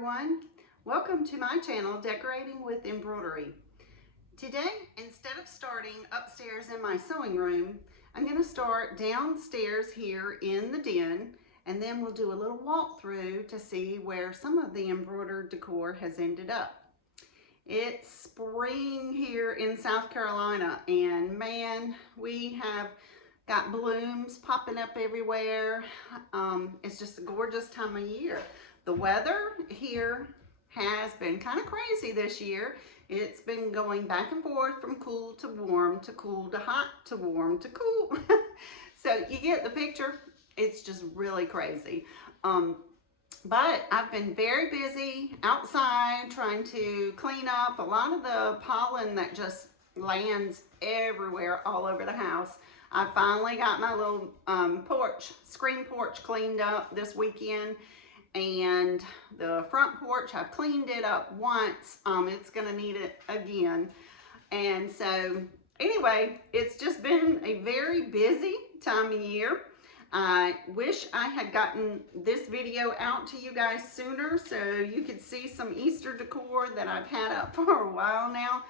everyone. Welcome to my channel, Decorating with Embroidery. Today, instead of starting upstairs in my sewing room, I'm going to start downstairs here in the den, and then we'll do a little walkthrough to see where some of the embroidered decor has ended up. It's spring here in South Carolina, and man, we have got blooms popping up everywhere. It's just a gorgeous time of year. The weather here has been kind of crazy this year. It's been going back and forth from cool to warm to cool to hot to warm to cool. So you get the picture. It's just really crazy. But I've been very busy outside trying to clean up a lot of the pollen that just lands everywhere all over the house. I finally got my little screen porch cleaned up this weekend, and the front porch, I've cleaned it up once. It's gonna need it again. And so anyway, it's just been a very busy time of year. I wish I had gotten this video out to you guys sooner so you could see some Easter decor that I've had up for a while now,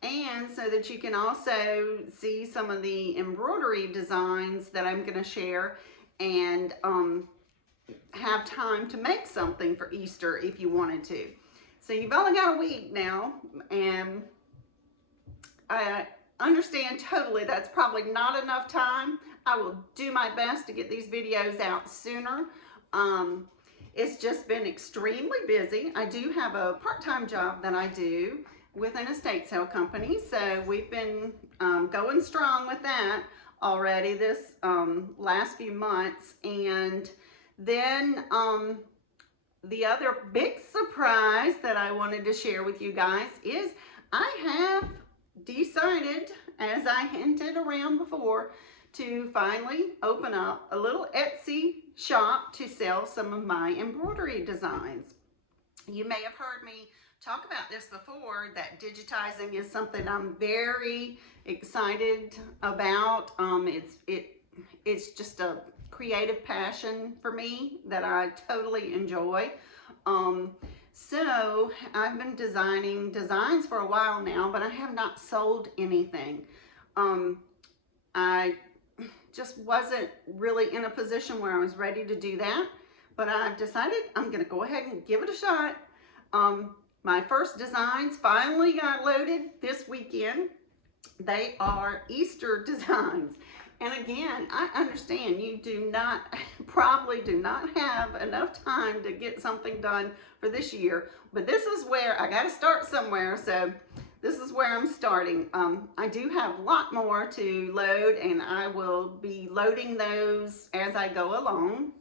and so that you can also see some of the embroidery designs that I'm going to share, and have time to make something for Easter if you wanted to. So you've only got a week now, and I understand totally that's probably not enough time. I will do my best to get these videos out sooner. It's just been extremely busy. I do have a part-time job that I do with an estate sale company, so we've been going strong with that already this last few months. And then the other big surprise that I wanted to share with you guys is I have decided, as I hinted around before, to finally open up a little Etsy shop to sell some of my embroidery designs. You may have heard me talk about this before, that digitizing is something I'm very excited about. It's just a creative passion for me that I totally enjoy. So I've been designing designs for a while now, but I have not sold anything. I just wasn't really in a position where I was ready to do that, but I've decided I'm gonna go ahead and give it a shot. My first designs finally got loaded this weekend. They are Easter designs. And again, I understand you probably do not have enough time to get something done for this year, but this is where I got to start somewhere. So this is where I'm starting. I do have a lot more to load, and I will be loading those as I go along.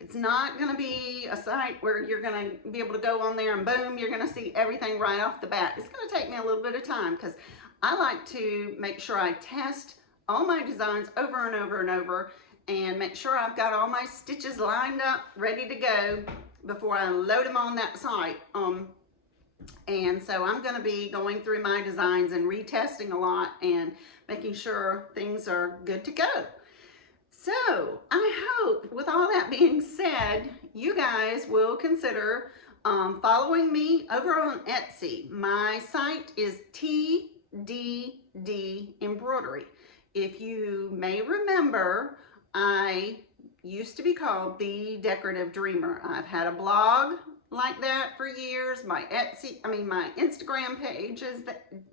It's not going to be a site where you're going to be able to go on there and boom, you're going to see everything right off the bat. It's going to take me a little bit of time because I like to make sure I test all my designs over and over and over, and make sure I've got all my stitches lined up, ready to go before I load them on that site. And so I'm going to be going through my designs and retesting a lot and making sure things are good to go. So I hope, with all that being said, you guys will consider following me over on Etsy. My site is TDD Embroidery. If you may remember, I used to be called The Decorative Dreamer. I've had a blog like that for years. My Instagram page is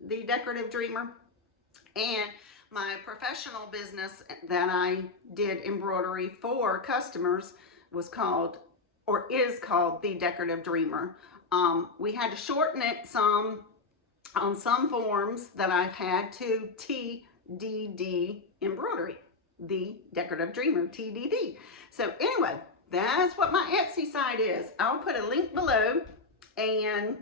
the Decorative Dreamer, and my professional business that I did embroidery for customers was called, or is called, The Decorative Dreamer. We had to shorten it some on some forms that I've had to TDD Embroidery, The Decorative Dreamer, TDD. So anyway, that's what my Etsy site is. I'll put a link below, and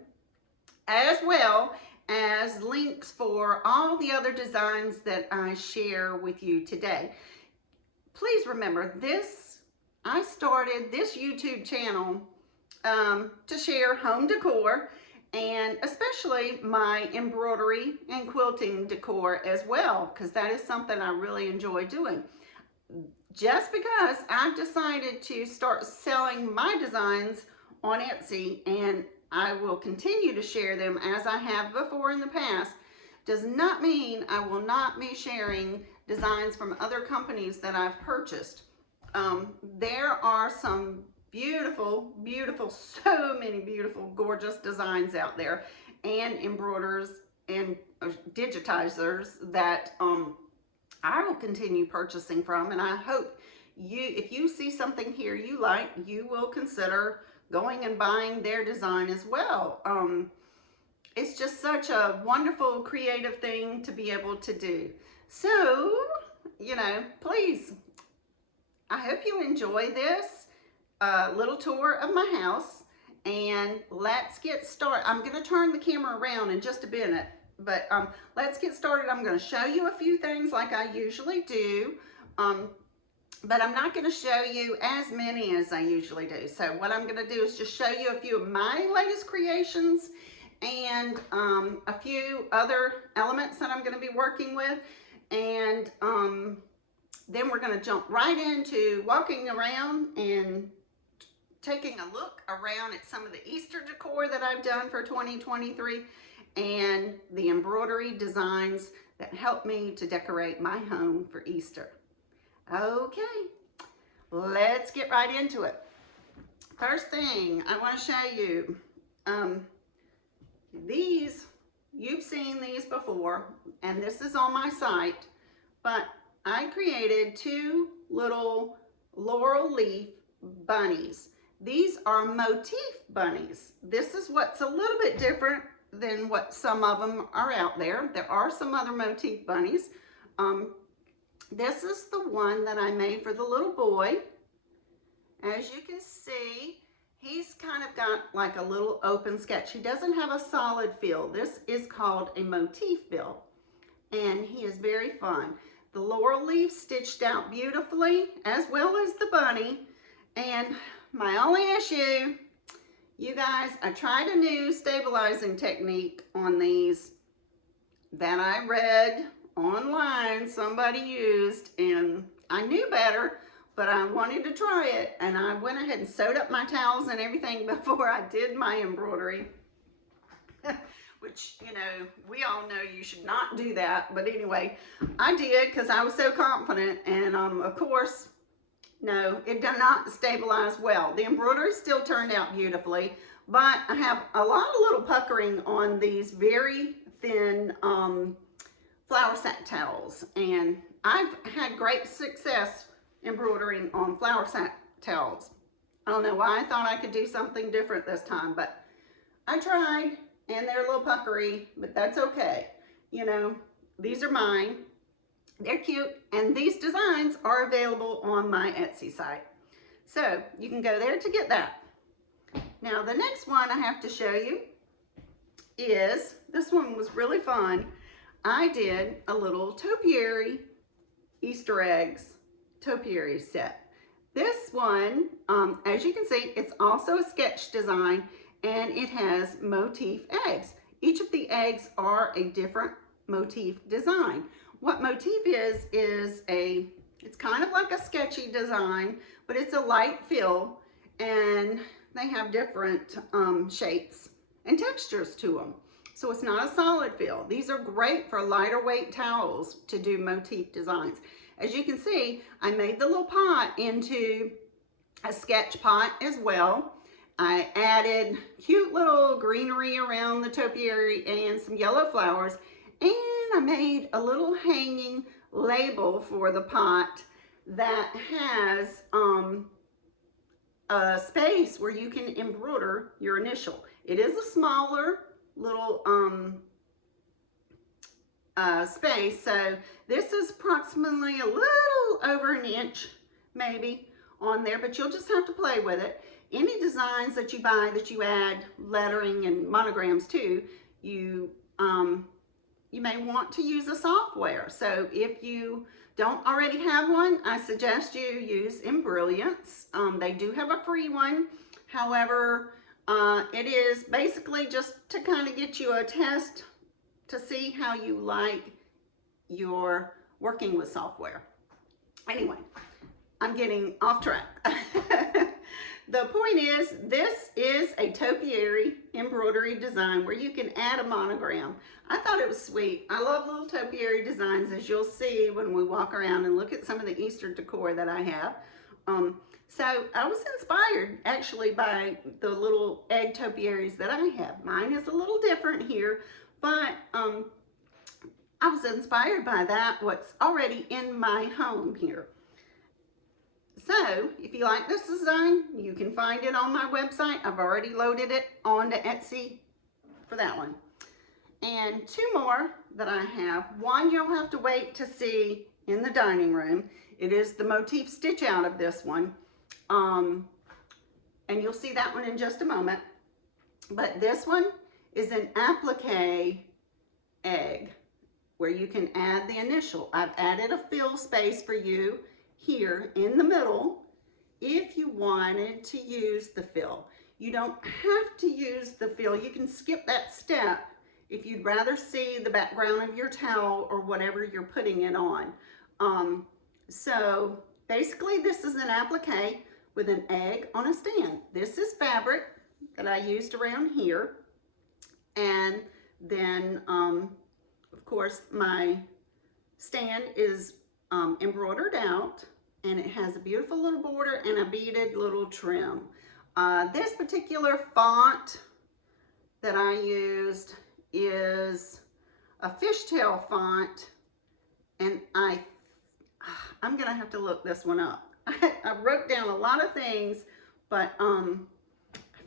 as well as links for all the other designs that I share with you today. Please remember this, I started this YouTube channel to share home decor, and especially my embroidery and quilting decor as well, because that is something I really enjoy doing. Just because I've decided to start selling my designs on Etsy, and I will continue to share them as I have before in the past. Does not mean I will not be sharing designs from other companies that I've purchased. There are some beautiful, so many beautiful, gorgeous designs out there, and embroiders and digitizers that I will continue purchasing from, and I hope if you see something here you like, you will consider going and buying their design as well. It's just such a wonderful, creative thing to be able to do. So, you know, please, I hope you enjoy this little tour of my house, and let's get started. I'm going to turn the camera around in just a minute, but let's get started. I'm going to show you a few things like I usually do, but I'm not going to show you as many as I usually do. So what I'm going to do is just show you a few of my latest creations and a few other elements that I'm going to be working with, and then we're going to jump right into walking around and taking a look around at some of the Easter decor that I've done for 2023 and the embroidery designs that help me to decorate my home for Easter. Okay, let's get right into it. First thing I want to show you, these, you've seen these before, and this is on my site, but I created two little laurel leaf bunnies. These are motif bunnies. This is what's a little bit different than what some of them are out there. There are some other motif bunnies. This is the one that I made for the little boy. As you can see, he's kind of got like a little open sketch. He doesn't have a solid fill. This is called a motif fill, and he is very fun. The laurel leaf stitched out beautifully, as well as the bunny. And my only issue, you guys, I tried a new stabilizing technique on these that I read online somebody used, and I knew better, but I wanted to try it, and I went ahead and sewed up my towels and everything before I did my embroidery. Which, you know, we all know you should not do that, but anyway, I did because I was so confident, and of course, no, it did not stabilize well. The embroidery still turned out beautifully, but I have a lot of little puckering on these very thin flour sack towels, and I've had great success embroidering on flour sack towels. I don't know why I thought I could do something different this time, but I tried, and they're a little puckery, but that's okay. You know, these are mine. They're cute, and these designs are available on my Etsy site. So you can go there to get that. Now the next one I have to show you is, this one was really fun. I did a little Topairy Easter eggs Topairy set. This one, as you can see, it's also a sketch design, and it has motif eggs. Each of the eggs are a different motif design. What motif is it's kind of like a sketchy design, but it's a light fill, and they have different shapes and textures to them. So it's not a solid fill. These are great for lighter weight towels to do motif designs. As you can see, I made the little pot into a sketch pot as well. I added cute little greenery around the topiary and some yellow flowers, and I made a little hanging label for the pot that has a space where you can embroider your initial. It is a smaller little space, so this is approximately a little over an inch maybe on there, but you'll just have to play with it. Any designs that you buy that you add lettering and monograms to, you may want to use a software. So if you don't already have one, I suggest you use Embrilliance. They do have a free one. However, it is basically just to kind of get you a test to see how you like your working with software. Anyway, I'm getting off track. The point is, this is a topiary embroidery design where you can add a monogram. I thought it was sweet. I love little topiary designs, as you'll see when we walk around and look at some of the Easter decor that I have. So I was inspired actually by the little egg topiaries that I have. Mine is a little different here, but I was inspired by that, what's already in my home here. So if you like this design, you can find it on my website. I've already loaded it onto Etsy for that one. And two more that I have. One you'll have to wait to see in the dining room. It is the motif stitch out of this one. And you'll see that one in just a moment. But this one is an applique egg where you can add the initial. I've added a fill space for you here in the middle if you wanted to use the fill. You don't have to use the fill. You can skip that step if you'd rather see the background of your towel or whatever you're putting it on. So basically this is an applique with an egg on a stand. This is fabric that I used around here. And then of course my stand is embroidered out, and it has a beautiful little border and a beaded little trim. This particular font that I used is a fishtail font, and I'm gonna have to look this one up. I wrote down a lot of things, but I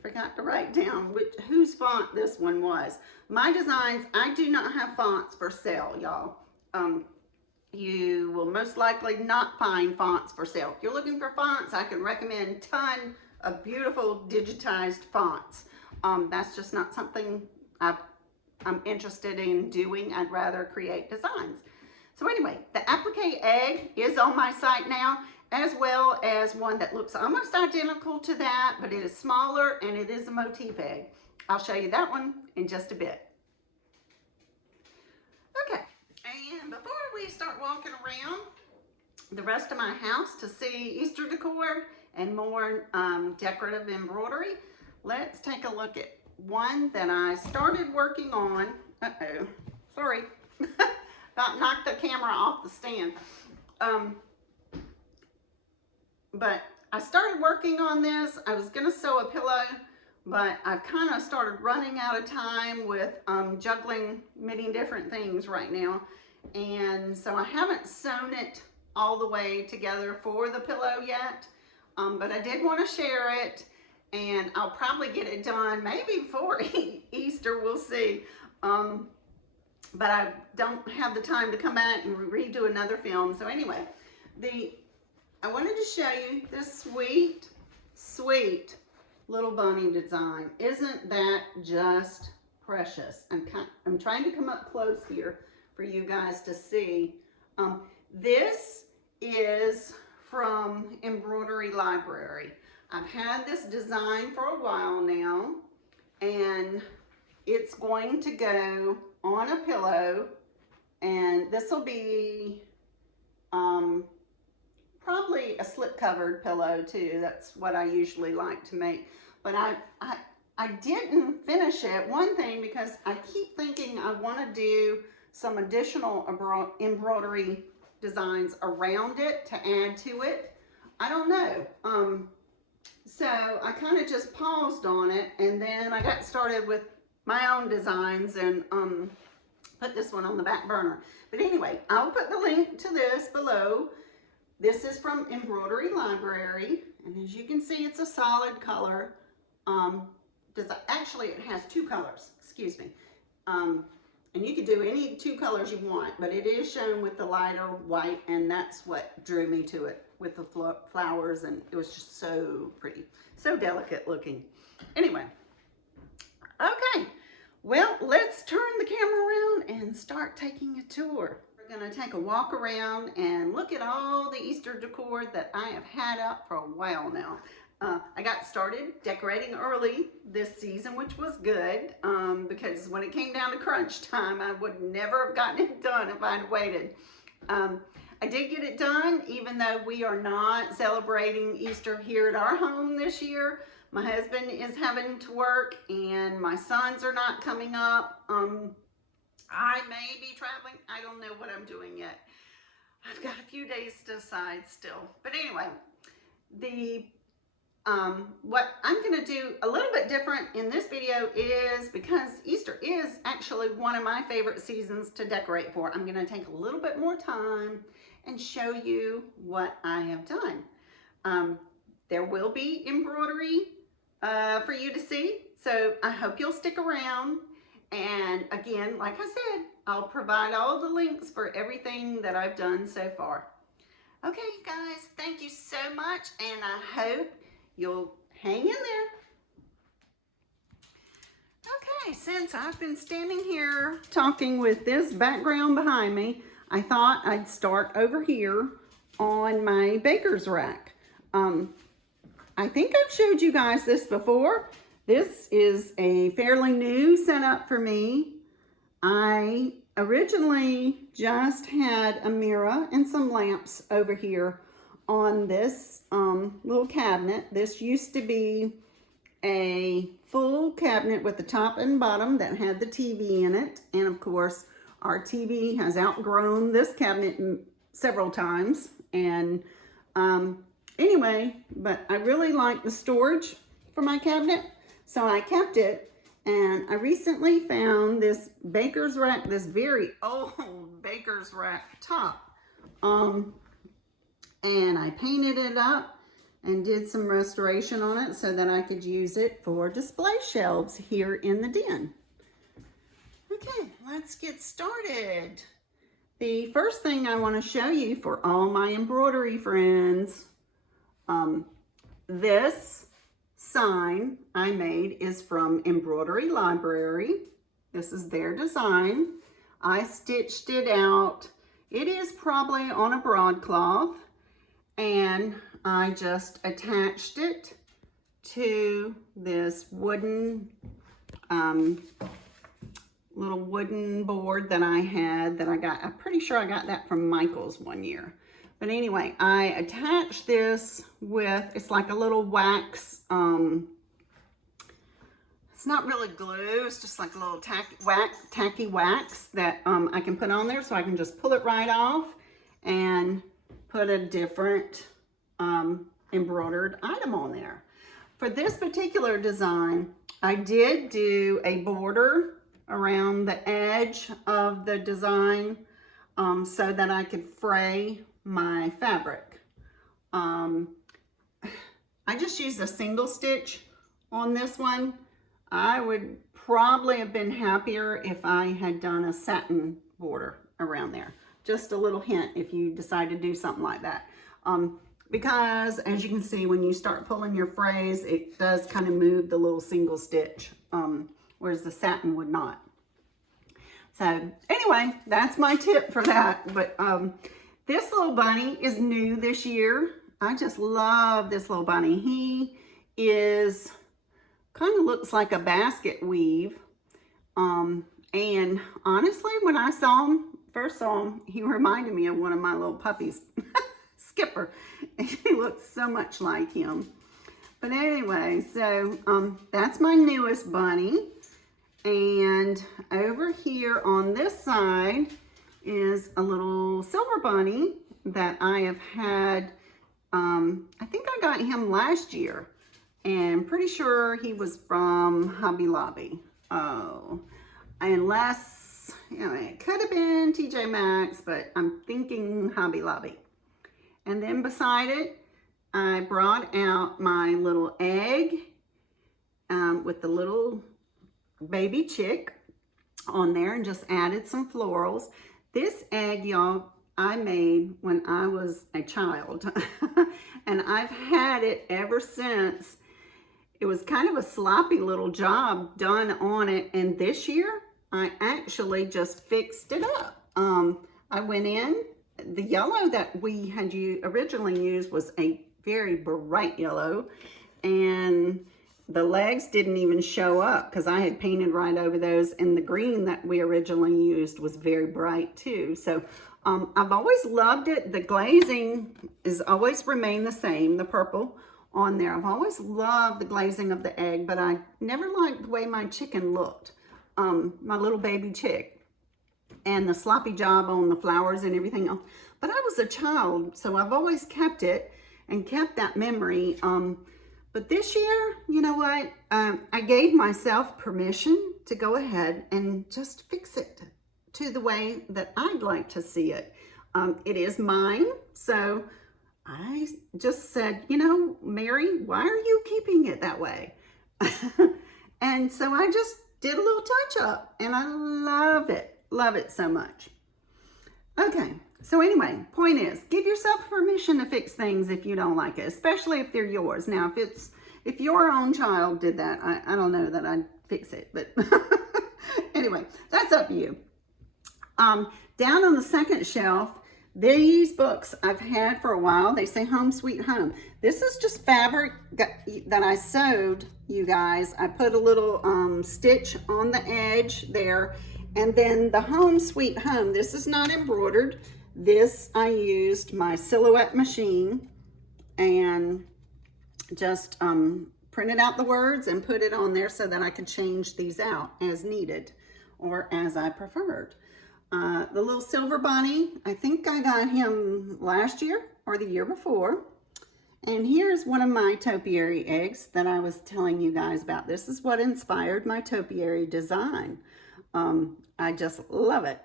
forgot to write down whose font this one was. My designs, I do not have fonts for sale, y'all. You will most likely not find fonts for sale. If you're looking for fonts, I can recommend a ton of beautiful digitized fonts. That's just not something I'm interested in doing. I'd rather create designs. So anyway, the applique egg is on my site now, as well as one that looks almost identical to that, but it is smaller and it is a motif egg. I'll show you that one in just a bit. Okay, and before we start walking around the rest of my house to see Easter decor and more decorative embroidery, let's take a look at one that I started working on. Uh-oh, sorry. About knocked the camera off the stand. But I started working on this. I was gonna sew a pillow, but I've kind of started running out of time with juggling many different things right now. And so I haven't sewn it all the way together for the pillow yet. But I did want to share it, and I'll probably get it done maybe before Easter, we'll see. But I don't have the time to come back and redo another film. So anyway, I wanted to show you this sweet, sweet little bunny design. Isn't that just precious? I'm trying to come up close here for you guys to see. This is from Embroidery Library. I've had this design for a while now, and it's going to go on a pillow, and this will be probably a slip covered pillow too. That's what I usually like to make, but I didn't finish it. One thing, because I keep thinking I want to do some additional embroidery designs around it to add to it. I don't know. So I kind of just paused on it, and then I got started with my own designs and put this one on the back burner. But anyway, I'll put the link to this below. This is from Embroidery Library, and as you can see, it's a solid color. Actually, it has two colors, excuse me. And you could do any two colors you want, but it is shown with the lighter white, and that's what drew me to it, with the flowers, and it was just so pretty, so delicate looking. Anyway, okay, well, let's turn the camera around and start taking a tour. We're gonna take a walk around and look at all the Easter decor that I have had up for a while now. I got started decorating early this season, which was good, because when it came down to crunch time, I would never have gotten it done if I'd waited. I I did get it done, even though we are not celebrating Easter here at our home this year. My husband is having to work and my sons are not coming up. I may be traveling. I don't know what I'm doing yet. I've got a few days to decide still. But anyway, what I'm going to do a little bit different in this video is, because Easter is actually one of my favorite seasons to decorate for, I'm going to take a little bit more time and show you what I have done. There will be embroidery for you to see, so I hope you'll stick around. And again, like I said, I'll provide all the links for everything that I've done so far. Okay, guys, thank you so much, and I hope you'll hang in there. Okay, since I've been standing here talking with this background behind me, I thought I'd start over here on my baker's rack. I think I've showed you guys this before. This is a fairly new setup for me. I originally just had a mirror and some lamps over here on this little cabinet. This used to be a full cabinet with the top and bottom that had the TV in it. And of course, our TV has outgrown this cabinet several times. And anyway, but I really like the storage for my cabinet, so I kept it. And I recently found this baker's rack, this very old baker's rack top. And I painted it up and did some restoration on it so that I could use it for display shelves here in the den. Okay, let's get started. The first thing I want to show you for all my embroidery friends, this sign I made is from Embroidery Library. This is their design. I stitched it out. It is probably on a broadcloth, and I just attached it to this wooden little wooden board that I had that I got. I'm pretty sure I got that from Michael's one year. But anyway, I attached this with, it's like a little wax, it's not really glue, it's just like a little tacky wax that I can put on there, so I can just pull it right off and put a different embroidered item on there. For this particular design, I did do a border around the edge of the design so that I could fray my fabric. I just used a single stitch on this one. I would probably have been happier if I had done a satin border around there. Just a little hint if you decide to do something like that. Because as you can see, when you start pulling your frays, it does kind of move the little single stitch, whereas the satin would not. So anyway, that's my tip for that. But this little bunny is new this year. I just love this little bunny. He is kind of looks like a basket weave. And honestly, when I first saw him, he reminded me of one of my little puppies, Skipper. He looks so much like him. But anyway, so that's my newest bunny. And over here on this side is a little silver bunny that I have had, I think I got him last year, and pretty sure he was from Hobby Lobby. Oh, unless, you know, it could have been TJ Maxx, but I'm thinking Hobby Lobby. And then beside it, I brought out my little egg with the little baby chick on there and just added some florals. This egg, y'all, I made when I was a child and I've had it ever since. It was kind of a sloppy little job done on it, and this year I actually just fixed it up. I went in, the yellow that we had originally used was a very bright yellow, and the legs didn't even show up because I had painted right over those, and the green that we originally used was very bright too. So I've always loved it. The glazing is always remained the same, the purple on there. I've always loved the glazing of the egg, but I never liked the way my chicken looked, my little baby chick, and the sloppy job on the flowers and everything else. But I was a child, so I've always kept it and kept that memory. But this year, you know what? I gave myself permission to go ahead and just fix it to the way that I'd like to see it. It is mine, so I just said, you know, Mary, why are you keeping it that way? And so I just did a little touch up, and I love it so much. Okay, so anyway, point is, give yourself permission to fix things if you don't like it, especially if they're yours. Now, if your own child did that, I don't know that I'd fix it, but anyway, that's up to you. Down on the second shelf, these books I've had for a while. They say Home Sweet Home. This is just fabric that I sewed, you guys. I put a little stitch on the edge there. And then the Home Sweet Home, this is not embroidered. This, I used my silhouette machine and just printed out the words and put it on there so that I could change these out as needed or as I preferred. The little silver bunny, I think I got him last year or the year before. And here's one of my topiary eggs that I was telling you guys about. This is what inspired my topiary design. I just love it.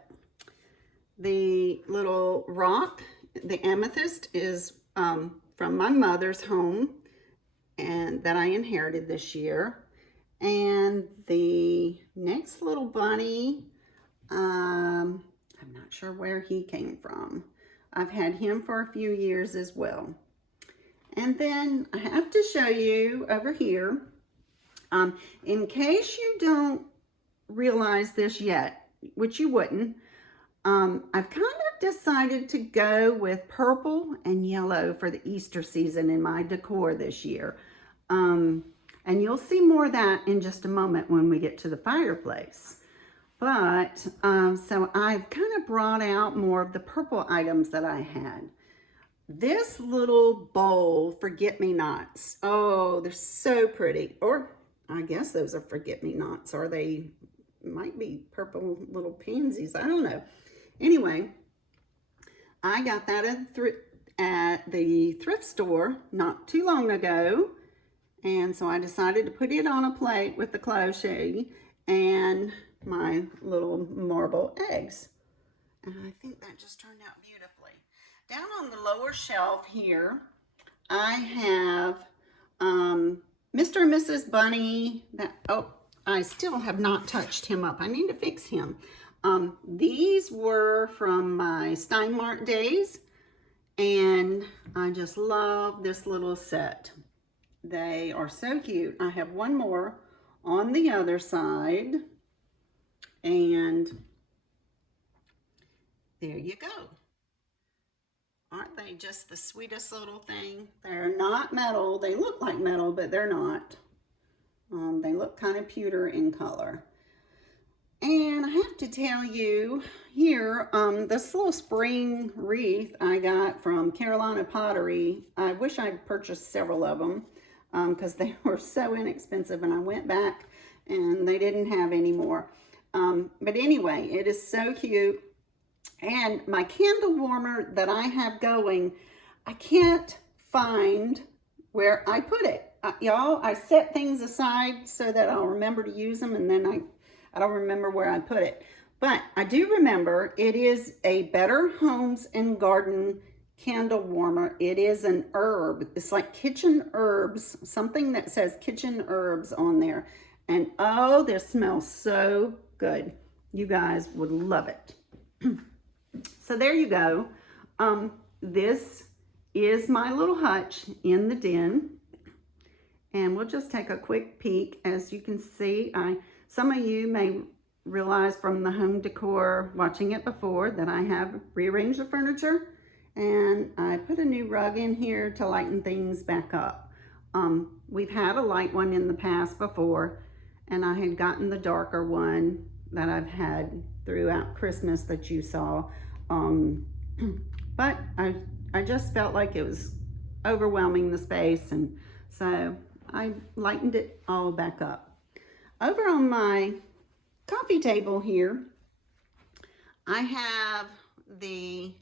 The little rock, the amethyst, is from my mother's home and that I inherited this year. And the next little bunny, I'm not sure where he came from. I've had him for a few years as well. And then I have to show you over here, in case you don't realize this yet, which you wouldn't, I've kind of decided to go with purple and yellow for the Easter season in my decor this year. And you'll see more of that in just a moment when we get to the fireplace. But, so I've kind of brought out more of the purple items that I had. This little bowl, forget-me-nots. Oh, they're so pretty. Or I guess those are forget-me-nots. Or they might be purple little pansies. I don't know. Anyway, I got that at the thrift store not too long ago. And so I decided to put it on a plate with the cloche and my little marble eggs. And I think that just turned out beautifully. Down on the lower shelf here, I have Mr. and Mrs. Bunny. I still have not touched him up. I need to fix him. These were from my Steinmart days, and I just love this little set. They are so cute. I have one more on the other side, and there you go. Aren't they just the sweetest little thing? They're not metal. They look like metal, but they're not. They look kind of pewter in color. And I have to tell you here, this little spring wreath I got from Carolina Pottery. I wish I'd purchased several of them because they were so inexpensive, and I went back and they didn't have any more. But anyway, it is so cute. And my candle warmer that I have going, I can't find where I put it. Y'all, I set things aside so that I'll remember to use them, and then I don't remember where I put it. But I do remember it is a Better Homes and Garden candle warmer. It is an herb. It's like kitchen herbs, something that says kitchen herbs on there. And oh, this smells so good. You guys would love it. So there you go. This is my little hutch in the den. And we'll just take a quick peek. As you can see, some of you may realize from the home decor, watching it before, that I have rearranged the furniture. And I put a new rug in here to lighten things back up. We've had a light one in the past before, and I had gotten the darker one that I've had throughout Christmas that you saw. But I just felt like it was overwhelming the space, and so I lightened it all back up. Over on my coffee table here, I have the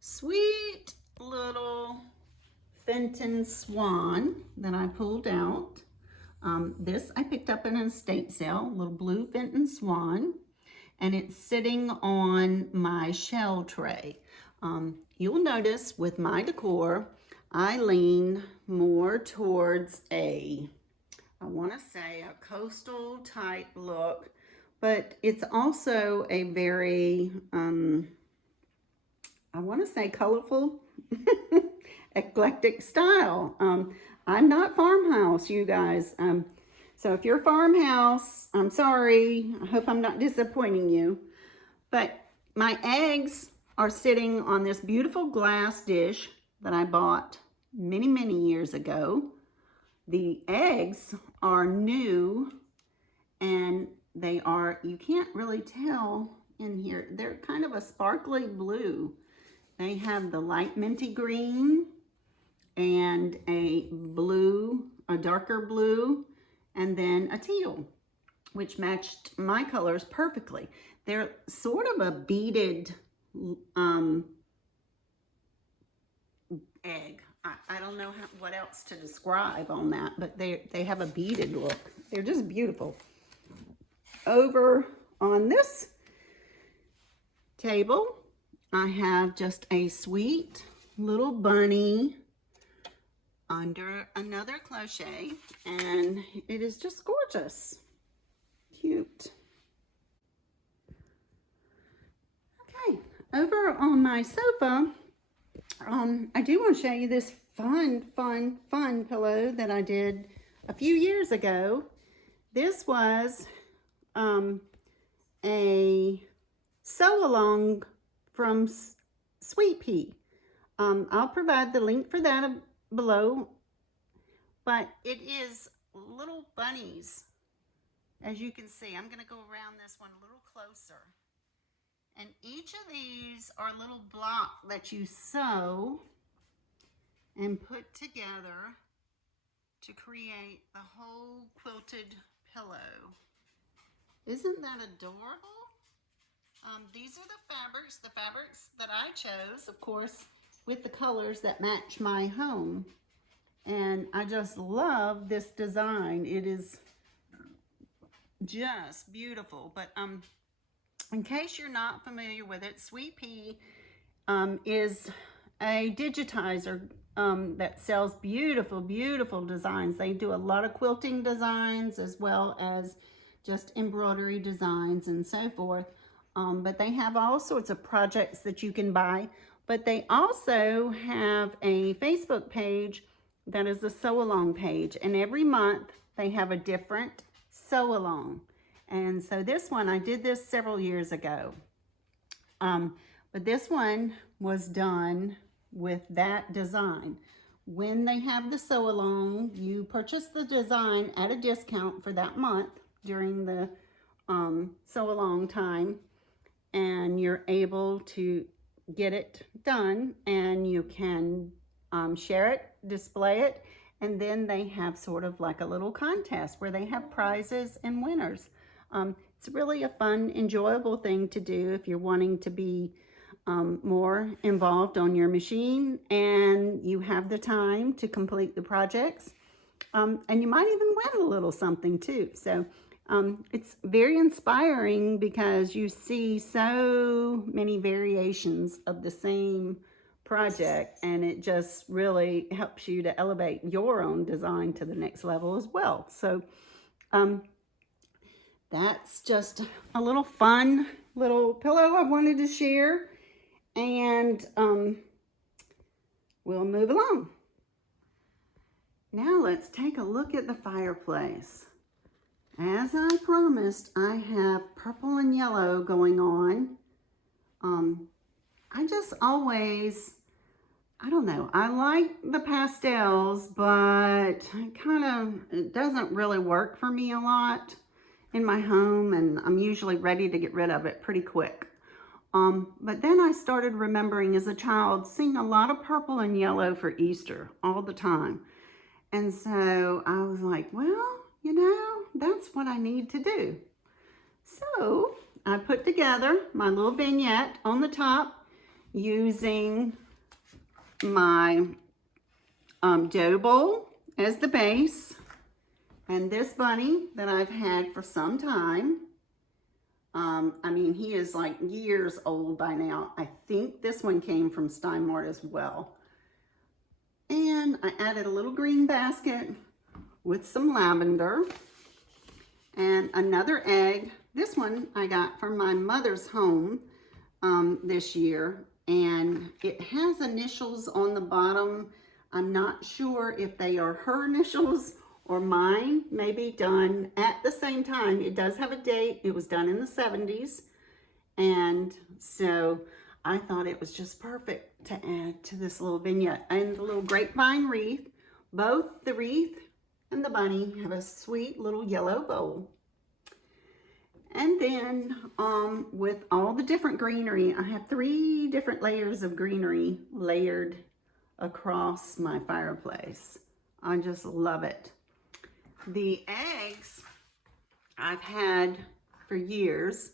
sweet little Fenton Swan that I pulled out. This I picked up in an estate sale, little blue Fenton Swan, and it's sitting on my shell tray. You'll notice with my decor, I lean more towards I want to say a coastal type look, but it's also a very, I want to say colorful, eclectic style. I'm not farmhouse, you guys. So if you're farmhouse, I'm sorry. I hope I'm not disappointing you. But my eggs are sitting on this beautiful glass dish that I bought many, many years ago. The eggs are new, and they are, you can't really tell in here, they're kind of a sparkly blue. They have the light minty green and a blue, a darker blue, and then a teal, which matched my colors perfectly. They're sort of a beaded egg. I don't know what else to describe on that, but they have a beaded look. They're just beautiful. Over on this table, I have just a sweet little bunny under another crochet, and it is just gorgeous. Cute. Okay, over on my sofa, I do want to show you this fun pillow that I did a few years ago. This was a sew-along from Sweet Pea. I'll provide the link for that below, but it is little bunnies. As you can see, I'm going to go around this one a little closer. And each of these are a little block that you sew and put together to create the whole quilted pillow. Isn't that adorable? These are the fabrics that I chose, of course, with the colors that match my home. And I just love this design. It is just beautiful. But in case you're not familiar with it, Sweet Pea is a digitizer that sells beautiful, beautiful designs. They do a lot of quilting designs as well as just embroidery designs and so forth. But they have all sorts of projects that you can buy. But they also have a Facebook page that is a sew-along page. And every month they have a different sew-along. And so this one, I did this several years ago. But this one was done with that design. When they have the sew-along, you purchase the design at a discount for that month during the sew-along time. And you're able to get it done, and you can share it, display it, and then they have sort of like a little contest where they have prizes and winners. It's really a fun, enjoyable thing to do if you're wanting to be more involved on your machine and you have the time to complete the projects. And you might even win a little something too. So it's very inspiring because you see so many variations of the same project, and it just really helps you to elevate your own design to the next level as well. So that's just a little fun little pillow I wanted to share, and we'll move along. Now let's take a look at the fireplace. As I promised, I have purple and yellow going on. I just always, I don't know, I like the pastels, but it doesn't really work for me a lot in my home, and I'm usually ready to get rid of it pretty quick. But then I started remembering as a child seeing a lot of purple and yellow for Easter all the time. And so I was like, well, you know, that's what I need to do. So I put together my little vignette on the top using my dough bowl as the base, and this bunny that I've had for some time. I mean, he is like years old by now. I think this one came from Stein Mart as well. And I added a little green basket with some lavender and another egg. This one I got from my mother's home this year, and it has initials on the bottom. I'm not sure if they are her initials or mine, maybe done at the same time. It does have a date. It was done in the 70s. And so I thought it was just perfect to add to this little vignette. And the little grapevine wreath, both the wreath and the bunny have a sweet little yellow bowl. And then with all the different greenery, I have 3 different layers of greenery layered across my fireplace. I just love it. The eggs I've had for years,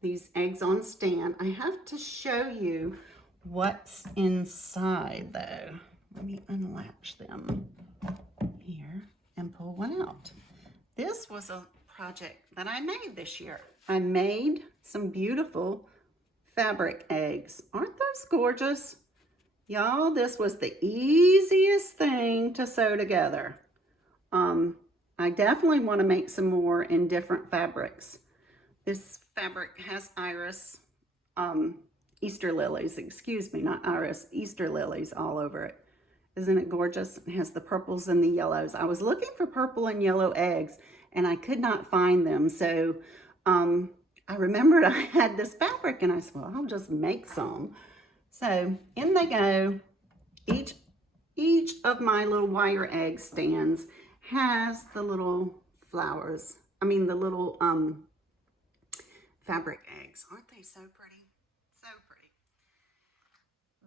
these eggs on stand. I have to show you what's inside though. Let me unlatch them here and pull one out. This was a project that I made this year. I made some beautiful fabric eggs. Aren't those gorgeous? Y'all, this was the easiest thing to sew together. I definitely want to make some more in different fabrics. This fabric has iris, Easter lilies, excuse me, not iris, Easter lilies all over it. Isn't it gorgeous? It has the purples and the yellows. I was looking for purple and yellow eggs and I could not find them. So I remembered I had this fabric and I said, well, I'll just make some. So in they go. Each of my little wire egg stands has the little flowers. I mean the little fabric eggs. Aren't they so pretty? So pretty.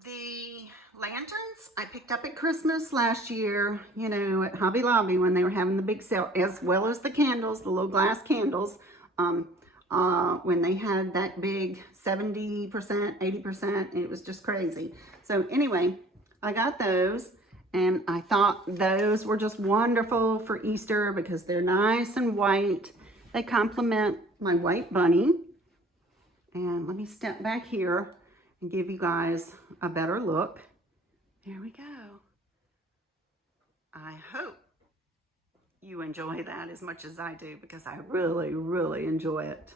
The lanterns I picked up at Christmas last year, you know, at Hobby Lobby when they were having the big sale, as well as the candles, the little glass candles, when they had that big 70%, 80%, it was just crazy. So anyway, I got those and I thought those were just wonderful for Easter because they're nice and white. They complement my white bunny. And let me step back here and give you guys a better look. There we go. I hope you enjoy that as much as I do because I really, really enjoy it.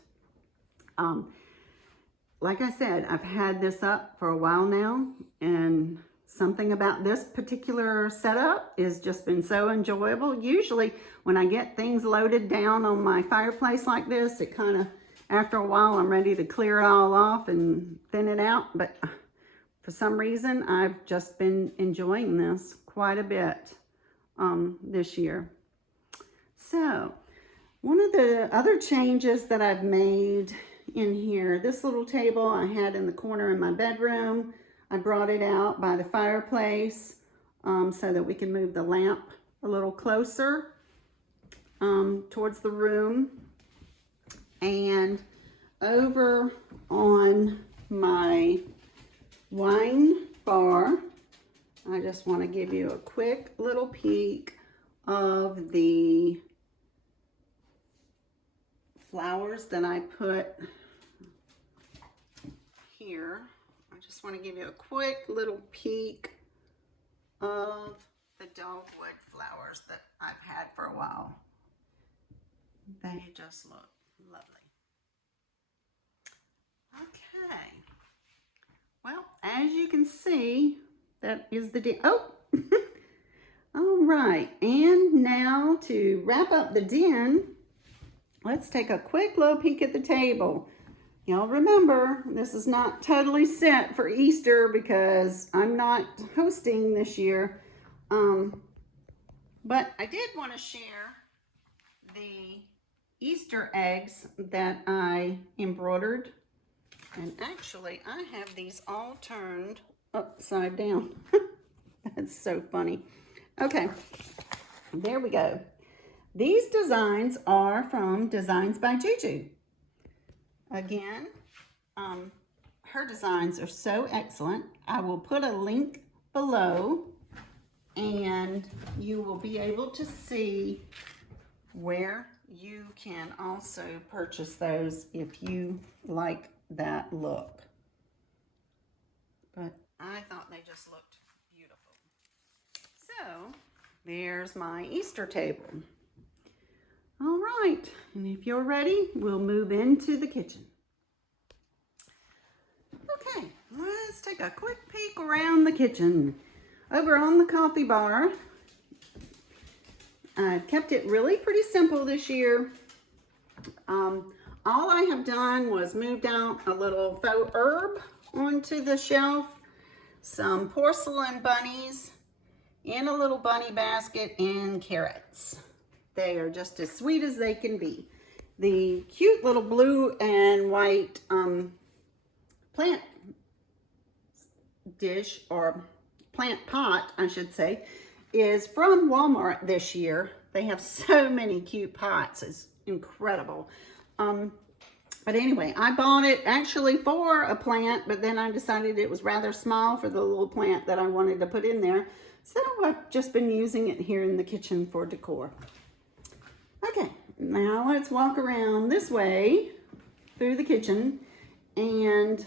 Like I said, I've had this up for a while now, and something about this particular setup has just been so enjoyable. Usually when I get things loaded down on my fireplace like this, it kind of, after a while, I'm ready to clear it all off and thin it out. But for some reason, I've just been enjoying this quite a bit this year. So one of the other changes that I've made in here, this little table I had in the corner in my bedroom, I brought it out by the fireplace so that we can move the lamp a little closer towards the room. And over on my wine bar, I just want to give you a quick little peek of the flowers that I put here. I just want to give you a quick little peek of the dogwood flowers that I've had for a while. They just look lovely. Okay. Well, as you can see, that is the oh! All right, and now to wrap up the den, let's take a quick little peek at the table. Y'all remember, this is not totally set for Easter because I'm not hosting this year. But I did want to share the Easter eggs that I embroidered And actually, I have these all turned upside down. That's so funny. Okay, there we go. These designs are from Designs by JuJu. Again, her designs are so excellent. I will put a link below and you will be able to see where you can also purchase those if you like that look. But I thought they just looked beautiful. So there's my Easter table. All right, and if you're ready, we'll move into the kitchen. Okay, let's take a quick peek around the kitchen. Over on the coffee bar, I've kept it really pretty simple this year. All I have done was moved out a little faux herb onto the shelf, some porcelain bunnies in a little bunny basket, and carrots. They are just as sweet as they can be. The cute little blue and white plant dish, or plant pot, I should say, is from Walmart this year. They have so many cute pots. It's incredible. But anyway, I bought it actually for a plant, but then I decided it was rather small for the little plant that I wanted to put in there. So I've just been using it here in the kitchen for decor. Okay, now let's walk around this way through the kitchen. And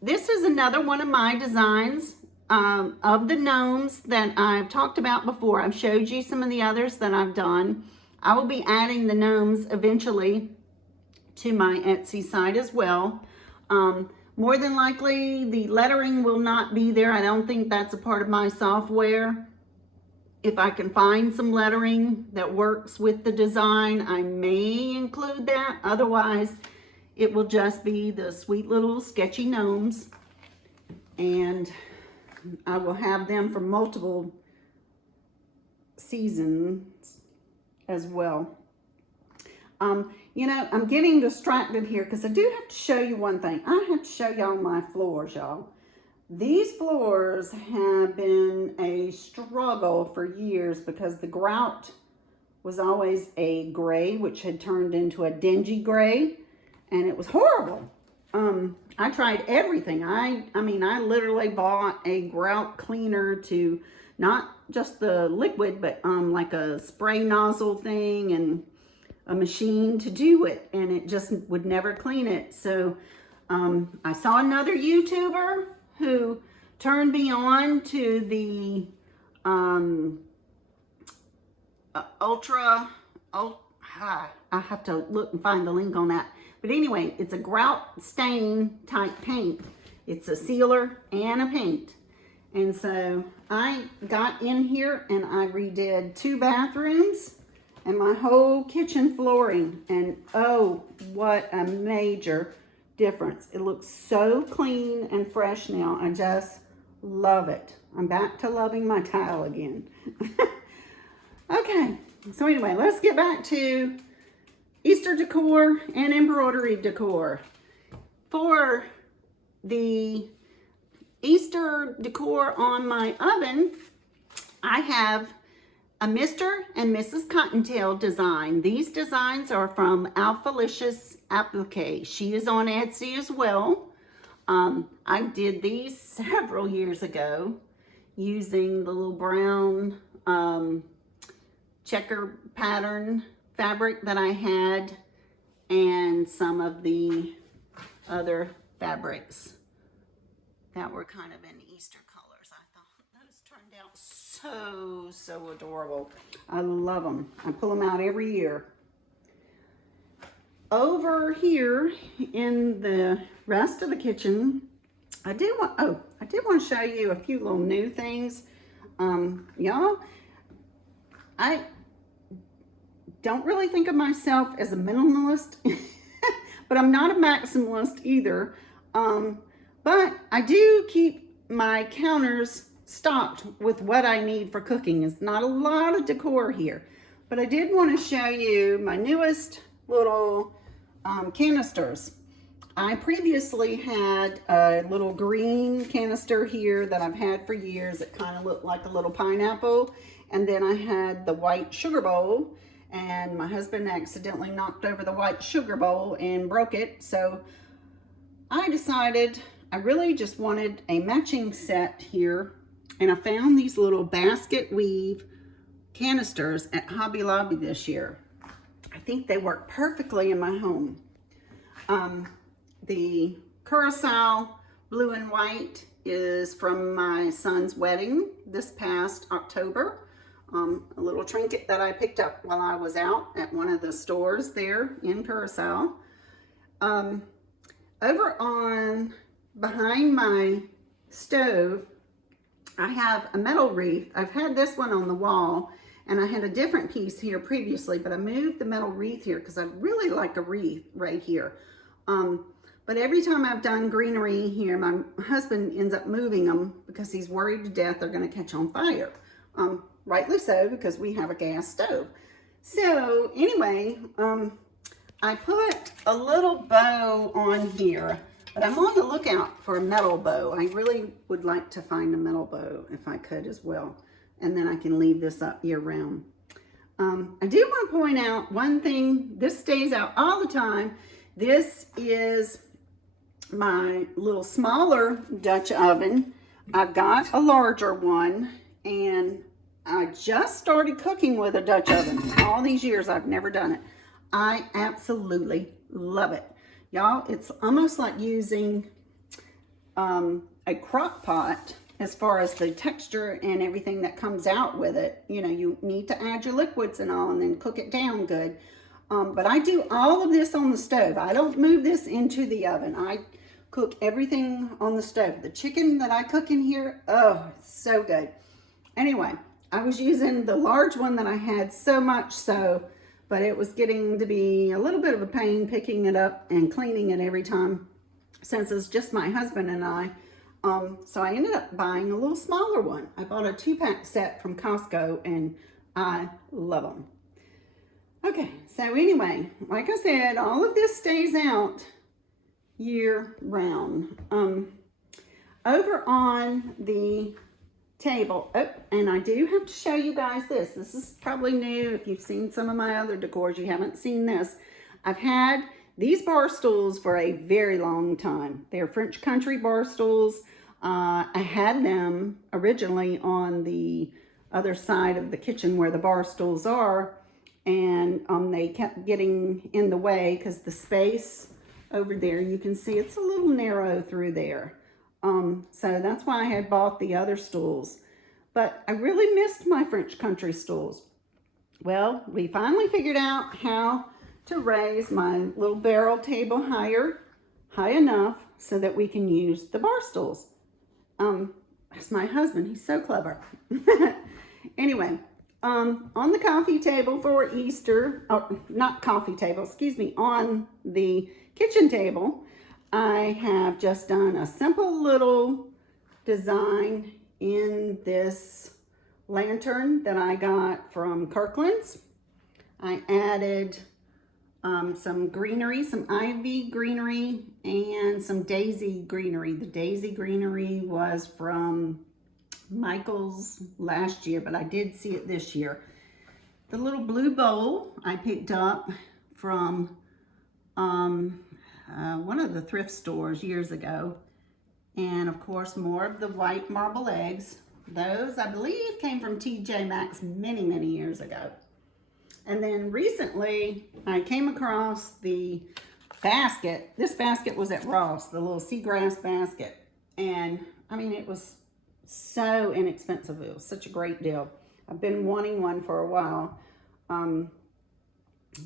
this is another one of my designs of the gnomes that I've talked about before. I've showed you some of the others that I've done. I will be adding the gnomes eventually to my Etsy site as well. More than likely, the lettering will not be there. I don't think that's a part of my software. If I can find some lettering that works with the design, I may include that. Otherwise, it will just be the sweet little sketchy gnomes. And I will have them for multiple seasons as well. You know, I'm getting distracted here because I do have to show you one thing. I have to show y'all my floors, y'all. These floors have been a struggle for years because the grout was always a gray, which had turned into a dingy gray, and it was horrible. I tried everything. I mean, I literally bought a grout cleaner to, not just the liquid, but like a spray nozzle thing and a machine to do it, and it just would never clean it. So I saw another YouTuber who turned me on to the I have to look and find the link on that. But anyway, it's a grout stain type paint. It's a sealer and a paint. And so I got in here and I redid 2 bathrooms and my whole kitchen flooring. And oh, what a major difference. It looks so clean and fresh now. I just love it. I'm back to loving my tile again. Okay, so anyway, let's get back to Easter decor and embroidery decor. For the Easter decor on my oven, I have a Mr. and Mrs. Cottontail design. These designs are from Alphalicious Applique. She is on Etsy as well. I did these several years ago using the little brown checker pattern fabric that I had and some of the other fabrics that were kind of in Easter colors. I thought those turned out so adorable. I love them. I pull them out every year. Over here in the rest of the kitchen, I did want to show you a few little new things. Y'all, I don't really think of myself as a minimalist, but I'm not a maximalist either. But I do keep my counters stocked with what I need for cooking. It's not a lot of decor here, but I did want to show you my newest little canisters. I previously had a little green canister here that I've had for years. It kind of looked like a little pineapple. And then I had the white sugar bowl, and my husband accidentally knocked over the white sugar bowl and broke it. So I decided I really just wanted a matching set here. And I found these little basket weave canisters at Hobby Lobby this year. I think they work perfectly in my home. The Curacao blue and white is from my son's wedding this past October. A little trinket that I picked up while I was out at one of the stores there in Curacao. Over on behind my stove, I have a metal wreath. I've had this one on the wall, and I had a different piece here previously, but I moved the metal wreath here because I really like a wreath right here. But every time I've done greenery here, my husband ends up moving them because he's worried to death they're going to catch on fire. Rightly so, because we have a gas stove. So anyway, I put a little bow on here, but I'm on the lookout for a metal bow. I really would like to find a metal bow if I could as well. And then I can leave this up year round. I do want to point out one thing. This stays out all the time. This is my little smaller Dutch oven. I've got a larger one, and I just started cooking with a Dutch oven. All these years I've never done it. I absolutely love it. Y'all, it's almost like using a crock pot as far as the texture and everything that comes out with it. You know, you need to add your liquids and all and then cook it down good. But I do all of this on the stove. I don't move this into the oven. I cook everything on the stove. The chicken that I cook in here, oh, it's so good. Anyway, I was using the large one that I had so much so, but it was getting to be a little bit of a pain picking it up and cleaning it every time since it's just my husband and I. So I ended up buying a little smaller one. I bought a 2-pack set from Costco, and I love them. Okay, so anyway, like I said, all of this stays out year round. Over on the table, oh, and I do have to show you guys this. This is probably new. If you've seen some of my other decors, you haven't seen this. I've had these bar stools for a very long time. They're French country bar stools. I had them originally on the other side of the kitchen where the bar stools are, and they kept getting in the way because the space over there, you can see it's a little narrow through there. So that's why I had bought the other stools. But I really missed my French country stools. Well, we finally figured out how to raise my little barrel table high enough so that we can use the bar stools. That's my husband. He's so clever. Anyway, on the coffee table for Easter, or not coffee table, excuse me, on the kitchen table, I have just done a simple little design in this lantern that I got from Kirkland's. I added some greenery, some ivy greenery, and some daisy greenery. The daisy greenery was from Michael's last year, but I did see it this year. The little blue bowl I picked up from one of the thrift stores years ago. And of course, more of the white marble eggs. Those, I believe, came from TJ Maxx many, many years ago. And then recently, I came across the basket. This basket was at Ross, the little seagrass basket. And I mean, it was so inexpensive. It was such a great deal. I've been wanting one for a while.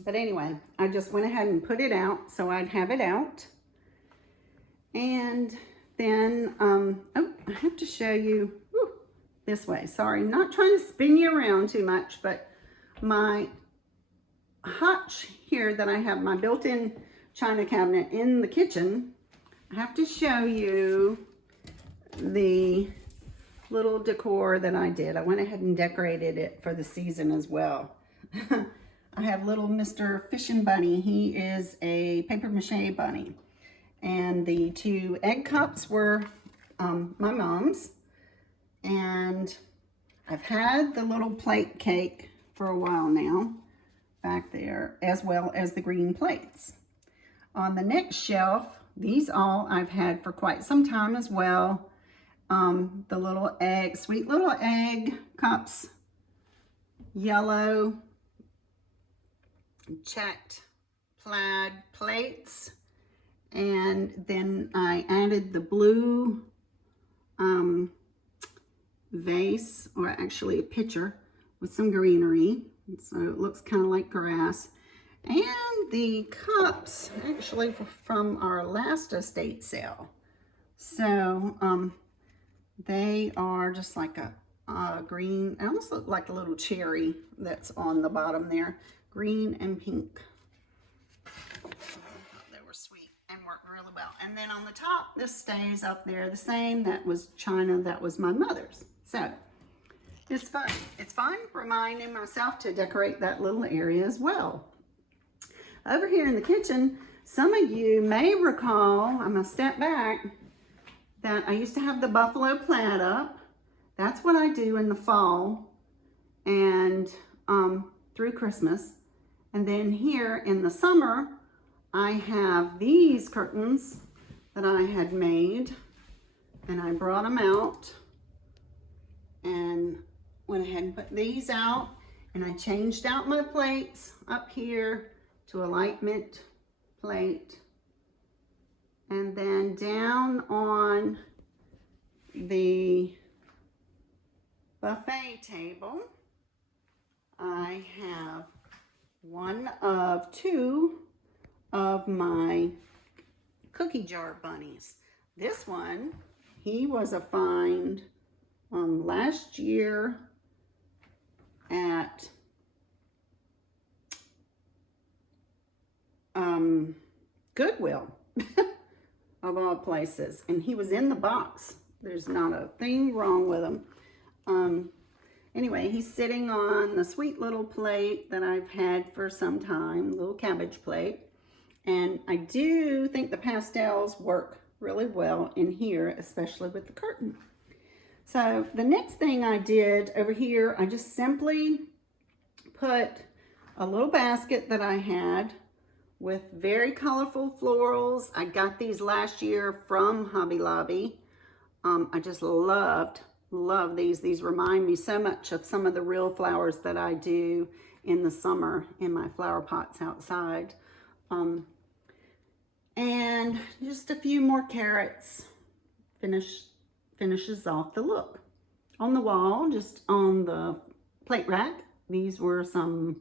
But anyway, I just went ahead and put it out so I'd have it out. And then, oh, I have to show you this way. Sorry, not trying to spin you around too much, but my hutch here that I have, my built-in china cabinet in the kitchen, I have to show you the little decor that I did. I went ahead and decorated it for the season as well. I have little Mr. Fishing Bunny. He is a paper mache bunny. And the 2 egg cups were my mom's. And I've had the little plate cake for a while now back there, as well as the green plates. On the next shelf, these all I've had for quite some time as well. The little egg, sweet little egg cups, yellow checked plaid plates, and then I added the blue vase, or actually a pitcher with some greenery, so it looks kind of like grass. And the cups, actually from our last estate sale. So they are just like a green, it almost look like a little cherry that's on the bottom there. Green and pink. They were sweet and worked really well. And then on the top, this stays up there the same. That was china, that was my mother's. So it's fun. It's fun reminding myself to decorate that little area as well. Over here in the kitchen, some of you may recall, I'm gonna step back, that I used to have the buffalo plaid up. That's what I do in the fall and through Christmas. And then here in the summer, I have these curtains that I had made, and I brought them out and went ahead and put these out, and I changed out my plates up here to a light mint plate. And then down on the buffet table, I have 1 of 2 of my cookie jar bunnies. This one, he was a find last year at Goodwill, of all places, and he was in the box. There's not a thing wrong with him. Anyway, he's sitting on the sweet little plate that I've had for some time, little cabbage plate. And I do think the pastels work really well in here, especially with the curtain. So the next thing I did over here, I just simply put a little basket that I had with very colorful florals. I got these last year from Hobby Lobby. I just love these. These remind me so much of some of the real flowers that I do in the summer in my flower pots outside. And just a few more carrots finishes off the look. On the wall, just on the plate rack, these were some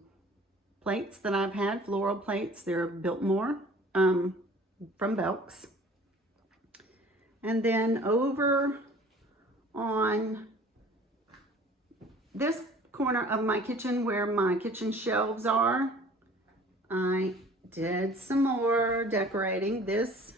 plates that I've had, floral plates. They're Biltmore from Belk's. And then over on this corner of my kitchen where my kitchen shelves are, I did some more decorating. This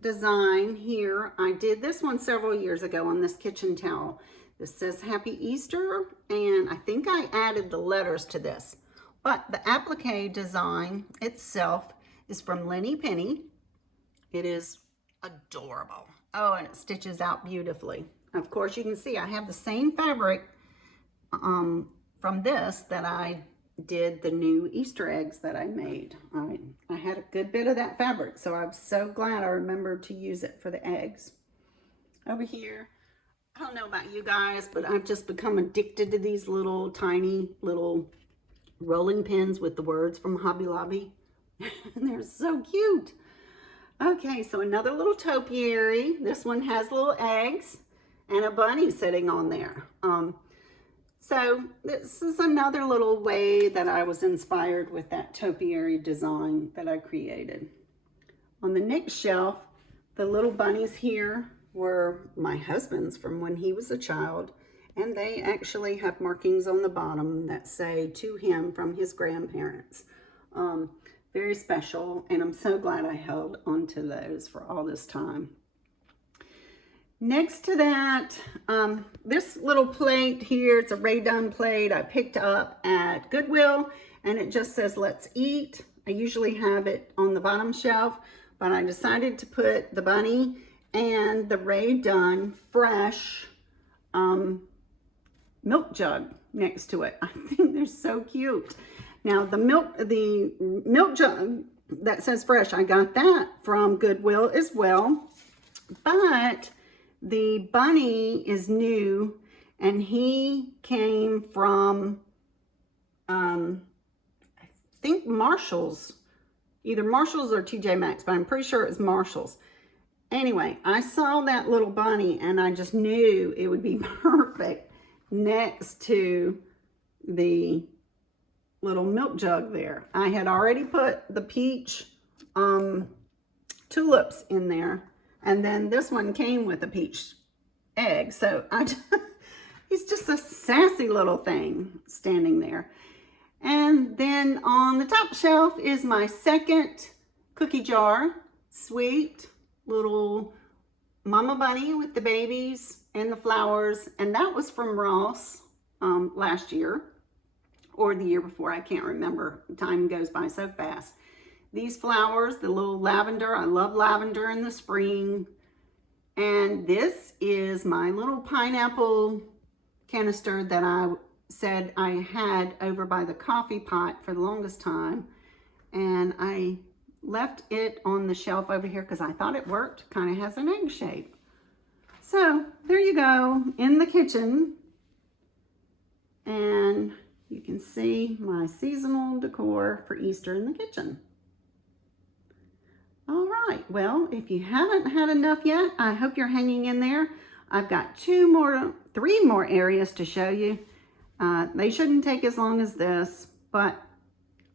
design here, I did this one several years ago on this kitchen towel. This says Happy Easter, and I think I added the letters to this. But the applique design itself is from Lynnie Pinnie. It is adorable. Oh, and it stitches out beautifully. Of course, you can see I have the same fabric from this that I did the new Easter eggs that I made. I had a good bit of that fabric, so I'm so glad I remembered to use it for the eggs. Over here, I don't know about you guys, but I've just become addicted to these little tiny little rolling pins with the words from Hobby Lobby. And they're so cute. Okay, so another little topiary. This one has little eggs and a bunny sitting on there. So this is another little way that I was inspired with that topiary design that I created. On the next shelf, the little bunnies here were my husband's from when he was a child, and they actually have markings on the bottom that say to him from his grandparents. Very special, and I'm so glad I held onto those for all this time. Next to that, this little plate here, it's a Ray Dunn plate I picked up at Goodwill, and it just says, "Let's eat." I usually have it on the bottom shelf, but I decided to put the bunny and the Rae Dunn fresh milk jug next to it. I think they're so cute. Now the milk jug that says fresh, I got that from Goodwill as well, but the bunny is new and he came from I think Marshall's, either Marshall's or TJ Maxx, but I'm pretty sure it was Marshall's. Anyway, I saw that little bunny and I just knew it would be perfect next to the little milk jug there. I had already put the peach tulips in there, and then this one came with a peach egg. So he's just a sassy little thing standing there. And then on the top shelf is my second cookie jar, sweet little mama bunny with the babies and the flowers, and that was from Ross last year or the year before, I can't remember. Time goes by so fast. These flowers, the little lavender, I love lavender in the spring. And this is my little pineapple canister that I said I had over by the coffee pot for the longest time, and I left it on the shelf over here because I thought it worked. Kind of has an egg shape. So there you go in the kitchen, and you can see my seasonal decor for Easter in the kitchen. All right, well, if you haven't had enough yet, I hope you're hanging in there. I've got three more areas to show you. They shouldn't take as long as this, but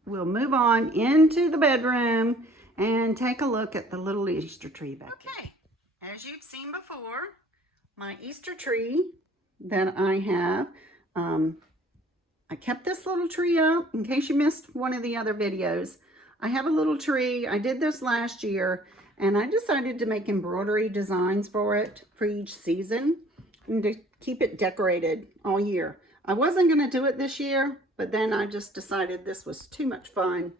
we'll move on into the bedroom and take a look at the little Easter tree back there. Okay, as you've seen before, my Easter tree that I have, I kept this little tree up in case you missed one of the other videos. I have a little tree. I did this last year, and I decided to make embroidery designs for it for each season and to keep it decorated all year. I wasn't going to do it this year, but then I just decided this was too much fun.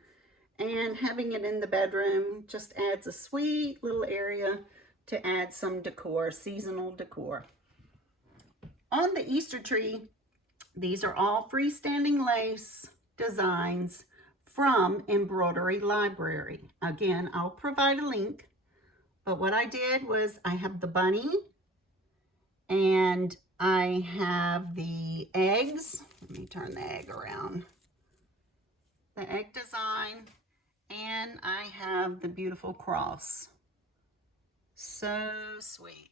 And having it in the bedroom just adds a sweet little area to add some decor, seasonal decor. On the Easter tree, these are all freestanding lace designs from Embroidery Library. Again, I'll provide a link. But what I did was I have the bunny and I have the eggs. Let me turn the egg around. The egg design, and I have the beautiful cross. So sweet.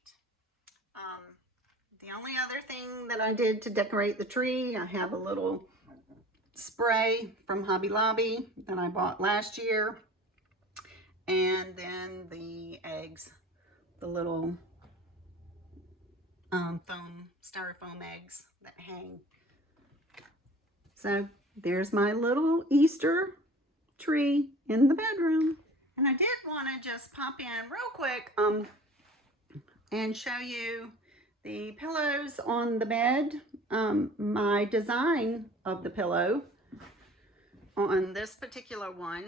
The only other thing that I did to decorate the tree, I have a little spray from Hobby Lobby that I bought last year. And then the eggs, the little styrofoam eggs that hang. So there's my little Easter tree in the bedroom. And I did want to just pop in real quick and show you the pillows on the bed. My design of the pillow on this particular one.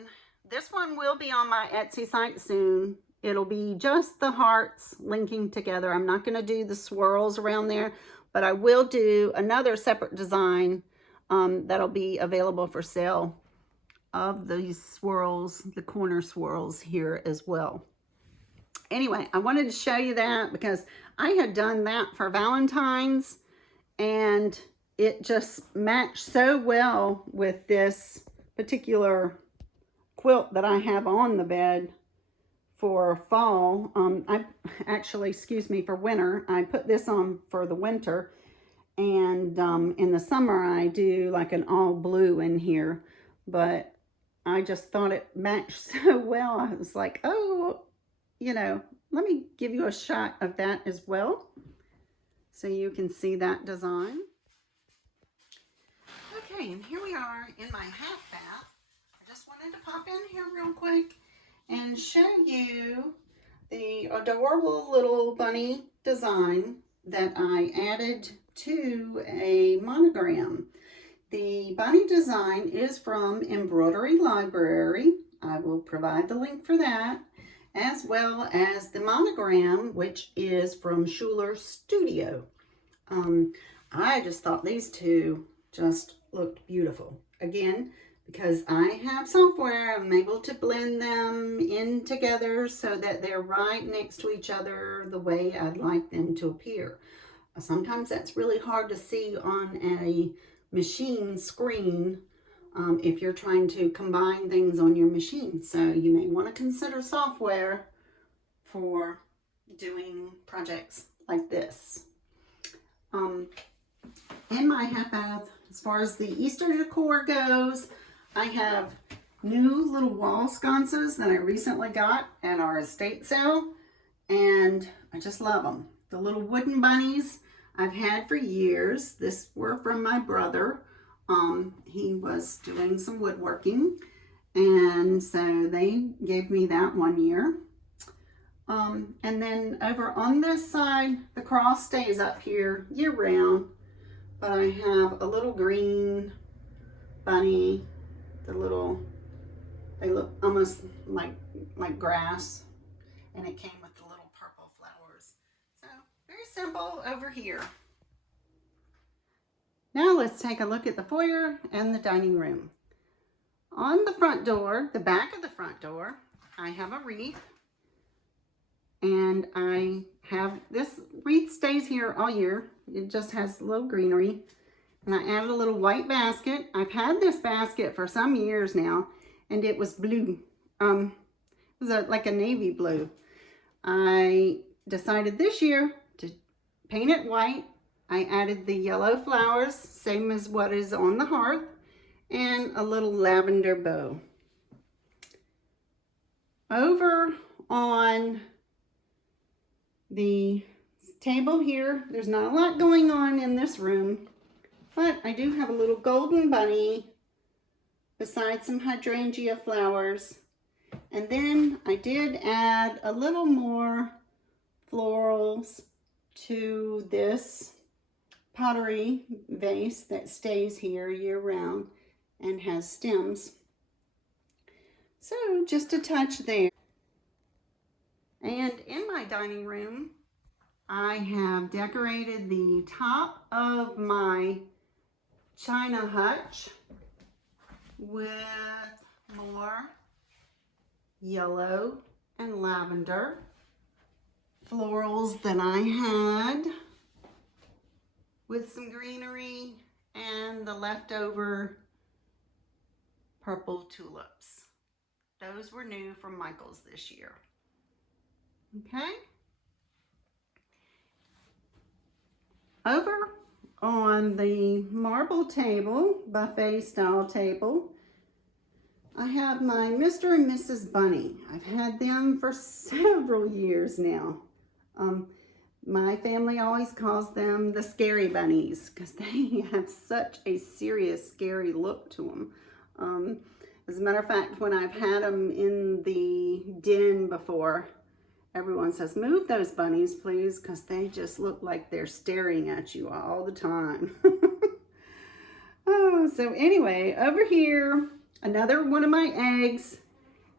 This one will be on my Etsy site soon. It'll be just the hearts linking together. I'm not going to do the swirls around there, but I will do another separate design that'll be available for sale of these swirls, the corner swirls here as well. Anyway, I wanted to show you that because I had done that for Valentine's and it just matched so well with this particular quilt that I have on the bed for fall. For winter. I put this on for the winter, and in the summer I do like an all blue in here, but I just thought it matched so well. I was like, oh, let me give you a shot of that as well so you can see that design. Okay, and here we are in my half bath. I just wanted to pop in here real quick and show you the adorable little bunny design that I added to a monogram. The bunny design is from Embroidery Library. I will provide the link for that. as well as the monogram, which is from Shuler Studio. I just thought these two just looked beautiful. Again, because I have software, I'm able to blend them in together so that they're right next to each other the way I'd like them to appear. Sometimes that's really hard to see on a machine screen if you're trying to combine things on your machine. So you may want to consider software for doing projects like this. In my half bath, as far as the Easter decor goes, I have new little wall sconces that I recently got at our estate sale, and I just love them. The little wooden bunnies I've had for years. This were from my brother. He was doing some woodworking, and so they gave me that one year. And then over on this side, the cross stays up here year round, but I have a little green bunny. They look almost like grass, and it came with the little purple flowers. So very simple over here. Now let's take a look at the foyer and the dining room. On the front door, the back of the front door, I have a wreath, and I have this wreath stays here all year. It just has a little greenery. And I added a little white basket. I've had this basket for some years now, and it was blue. It was like a navy blue. I decided this year to paint it white. I added the yellow flowers, same as what is on the hearth, and a little lavender bow. Over on the table here, there's not a lot going on in this room. But I do have a little golden bunny beside some hydrangea flowers. And then I did add a little more florals to this pottery vase that stays here year round and has stems. So just a touch there. And in my dining room, I have decorated the top of my china hutch with more yellow and lavender florals that I had, with some greenery and the leftover purple tulips. Those were new from Michael's this year. Okay. Over on the marble table, buffet style table, I have my Mr. and Mrs. Bunny. I've had them for several years now. My family always calls them the scary bunnies because they have such a serious, scary look to them. As a matter of fact, when I've had them in the den before, everyone says, move those bunnies, please, because they just look like they're staring at you all the time. Oh, so anyway, over here, another one of my eggs,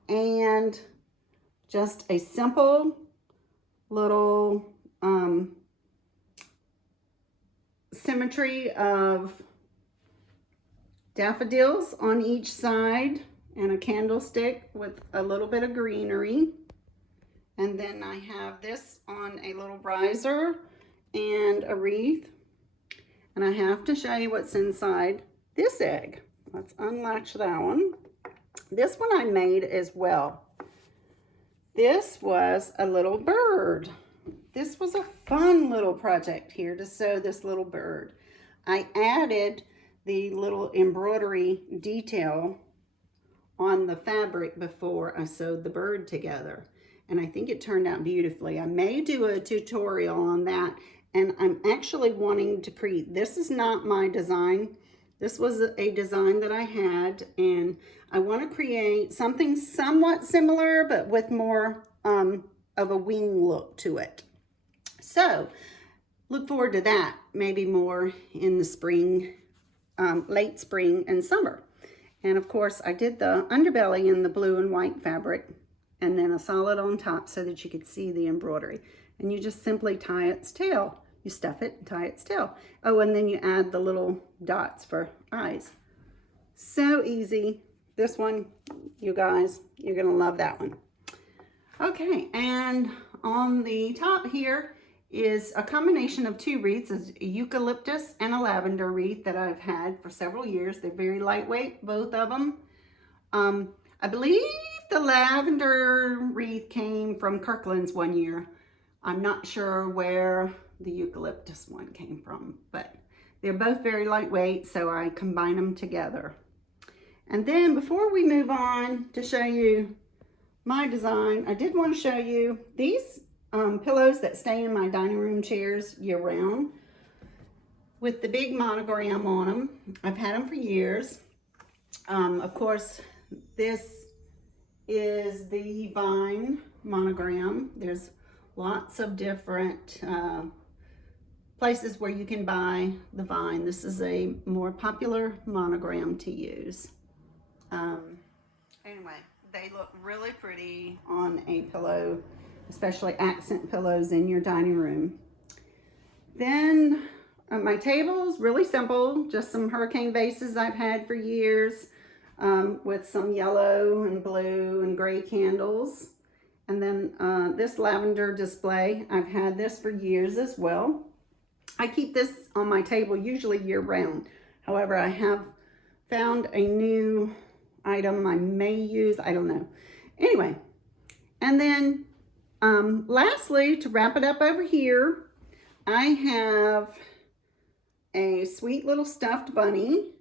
and just a simple little symmetry of daffodils on each side, and a candlestick with a little bit of greenery. And then I have this on a little riser and a wreath. And I have to show you what's inside this egg. Let's unlatch that one. This one I made as well. This was a little bird. This was a fun little project here to sew this little bird. I added the little embroidery detail on the fabric before I sewed the bird together. And I think it turned out beautifully. I may do a tutorial on that, and I'm actually wanting to create, this is not my design. This was a design that I had, and I want to create something somewhat similar, but with more of a wing look to it. So look forward to that, maybe more in the spring, late spring and summer. And of course, I did the underbelly in the blue and white fabric and then a solid on top so that you could see the embroidery. And you just simply tie its tail. You stuff it and tie its tail. Oh, and then you add the little dots for eyes. So easy. This one, you guys, you're gonna love that one. Okay, and on the top here is a combination of two wreaths, a eucalyptus and a lavender wreath that I've had for several years. They're very lightweight, both of them. I believe the lavender wreath came from Kirkland's one year. I'm not sure where the eucalyptus one came from, but they're both very lightweight, so I combine them together. And then before we move on to show you my design, I did want to show you these pillows that stay in my dining room chairs year round with the big monogram on them. I've had them for years. Of course, this is the vine monogram. There's lots of different places where you can buy the vine. This is a more popular monogram to use. Anyway, they look really pretty on a pillow, especially accent pillows in your dining room. Then my table's really simple, just some hurricane vases I've had for years with some yellow and blue and gray candles. And then this lavender display, I've had this for years as well. I keep this on my table usually year round. However, I have found a new item I may use, I don't know. Anyway, and then lastly, to wrap it up over here, I have a sweet little stuffed bunny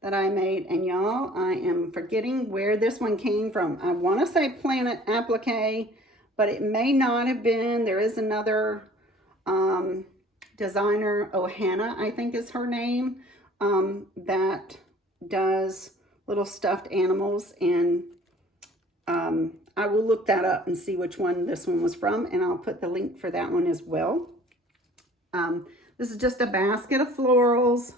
that I made, and y'all, I am forgetting where this one came from. I want to say Planet Applique, but it may not have been. There is another designer, Ohana, I think is her name, that does little stuffed animals, and I will look that up and see which one this one was from, and I'll put the link for that one as well. This is just a basket of florals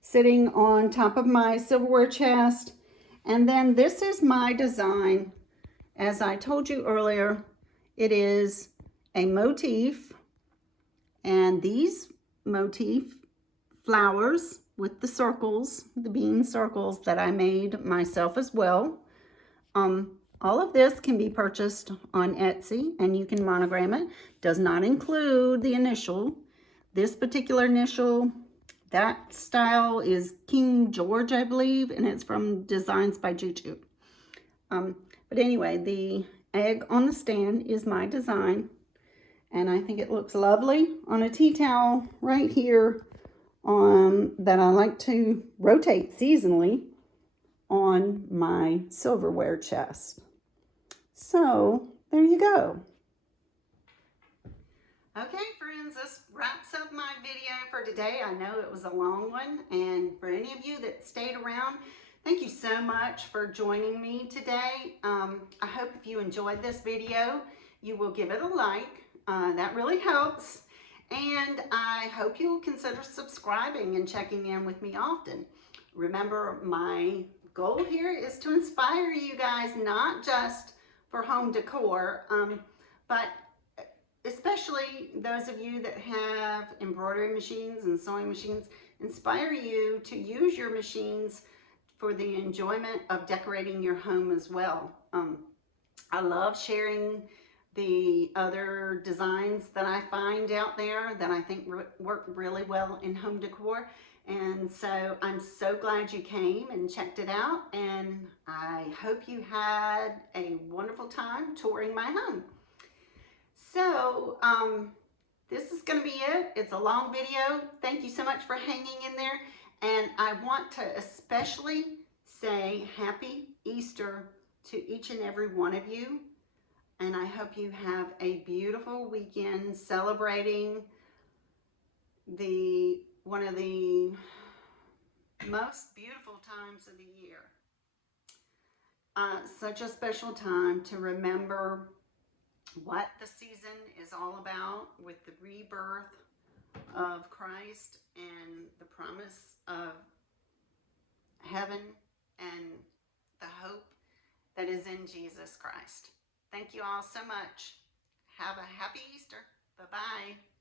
sitting on top of my silverware chest. And then this is my design. As I told you earlier, it is a motif, and these motif flowers with the circles, the bean circles that I made myself as well. All of this can be purchased on Etsy, and you can monogram it. Does not include the initial. This particular initial, that style is King George, I believe, and it's from Designs by JuJu. But anyway, the egg on the stand is my design, and I think it looks lovely on a tea towel right here that I like to rotate seasonally on my silverware chest. So there you go. Okay, friends, this wraps up my video for today. I know it was a long one, and for any of you that stayed around, thank you so much for joining me today. I hope if you enjoyed this video, you will give it a like. That really helps. And I hope you will consider subscribing and checking in with me often. Remember, my goal here is to inspire you guys, not just for home decor, but especially those of you that have embroidery machines and sewing machines, inspire you to use your machines for the enjoyment of decorating your home as well. I love sharing the other designs that I find out there that I think work really well in home decor. And so I'm so glad you came and checked it out, and I hope you had a wonderful time touring my home. So this is going to be it. It's a long video. Thank you so much for hanging in there, and I want to especially say Happy Easter to each and every one of you, and I hope you have a beautiful weekend celebrating one of the most beautiful times of the year. Such a special time to remember what the season is all about, with the rebirth of Christ and the promise of heaven and the hope that is in Jesus Christ. Thank you all so much. Have a happy Easter. Bye-bye.